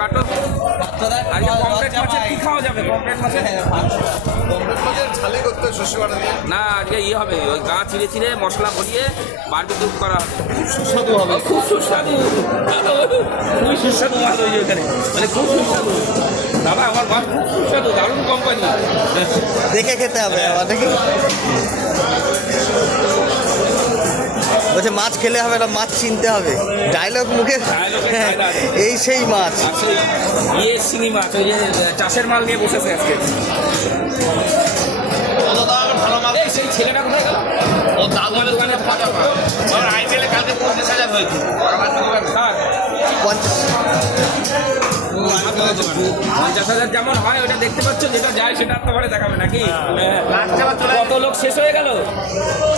কাটো। আজকে পমফ্রেট মাছের কি খাওয়া যাবে? পমফ্রেট মাছের ঝালি করতে শস্য বাটা দিয়ে না, আজকে ইয়ে হবে, ওই গা চিড়ে চিড়ে মশলা ভরিয়ে বারবিকিউ করা হবে। সুস্বাদু হবে। খুব সুস্বাদু, খুবই সুস্বাদু মাছ হয়েছে এখানে, মানে খুব সুস্বাদু দাদা। আমার মাছ খুব সুস্বাদু, দারুণ কোম্পানি। দেখে খেতে হবে আবার দেখি। বলছে মাছ খেলে হবে না, মাছ চিনতে হবে। ডায়লগ মুখে, এই সেই মাছ। আর সেই ইয়ে শিঙি মাছ, ওই যে চাষের মাল নিয়ে বসেছে আজকে। এই সেই ছেলেটা কোথায় গেল? ও দাদুর দোকানে 50,000 হয়েছে। কার? 50,000 যেমন হয় ওটা দেখতে পাচ্ছ, যেটা যায় সেটা আর তো ঘরে দেখাবে নাকি? কত লোক শেষ হয়ে গেল।